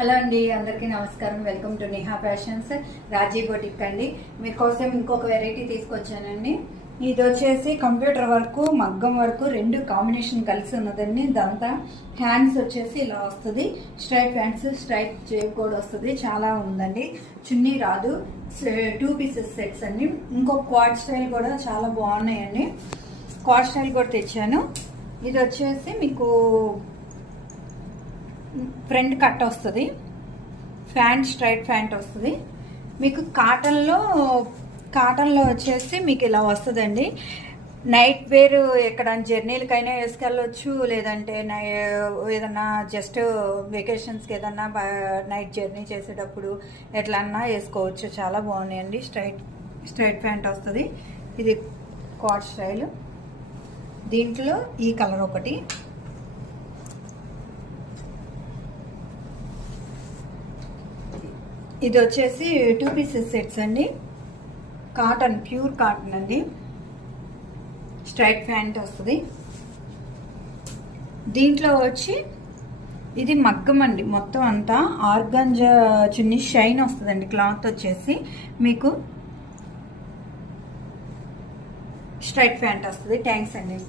Hello అండి, అందరికీ నమస్కారం. Welcome to Neha fashions, Raji boutique అండి. మీకోసం ఇంకొక వెరైటీ తీసుకొచ్చానండి. ఇది వచ్చేసి కంప్యూటర్ వర్క్, మగ్గం వర్క్ రెండు కాంబినేషన్ కలిసి ఉన్నదండి. ఇదంతా హ్యాండ్స్ వచ్చేసి ఇలా వస్తుంది. స్ట్రైట్ హ్యాండ్స్, స్ట్రైట్ జేబ్ కూడా వస్తుంది. చాలా ఉందండి. చున్నీ రాదు. 2 పీసెస్ సెట్స్ అండి. ఇంకో క్వాడ్ స్టైల్ కూడా చాలా బాగున్నాయండి. క్వాడ్ స్టైల్ కూడా తెచ్చాను. ఇది వచ్చేసి మీకు ఫ్రంట్ కట్ వస్తుంది. ఫ్యాంట్ స్ట్రైట్ ఫ్యాంట్ వస్తుంది. మీకు కాటన్లో వచ్చేసి మీకు ఇలా వస్తుందండి. నైట్ వేర్ ఎక్కడ జర్నీలకైనా వేసుకెళ్ళవచ్చు, లేదంటే ఏదన్నా జస్ట్ వెకేషన్స్కి ఏదన్నా నైట్ జర్నీ చేసేటప్పుడు ఎట్లన్నా వేసుకోవచ్చు. చాలా బాగున్నాయండి. స్ట్రైట్ ఫ్యాంట్ వస్తుంది. ఇది క్వాడ్ స్టైల్. దీంట్లో ఈ కలర్ ఒకటి, ఇది వచ్చేసి 2 పీసెస్ సెట్స్ అండి. కాటన్, ప్యూర్ కాటన్ అండి. స్ట్రైట్ ప్యాంట్ వస్తుంది. దీంట్లో వచ్చి ఇది మగ్గం అండి. మొత్తం అంతా ఆర్గంజా చున్నీ షైన్ వస్తుందండి. క్లాత్ వచ్చేసి మీకు స్ట్రైట్ ప్యాంట్ వస్తుంది. థ్యాంక్స్ అండి.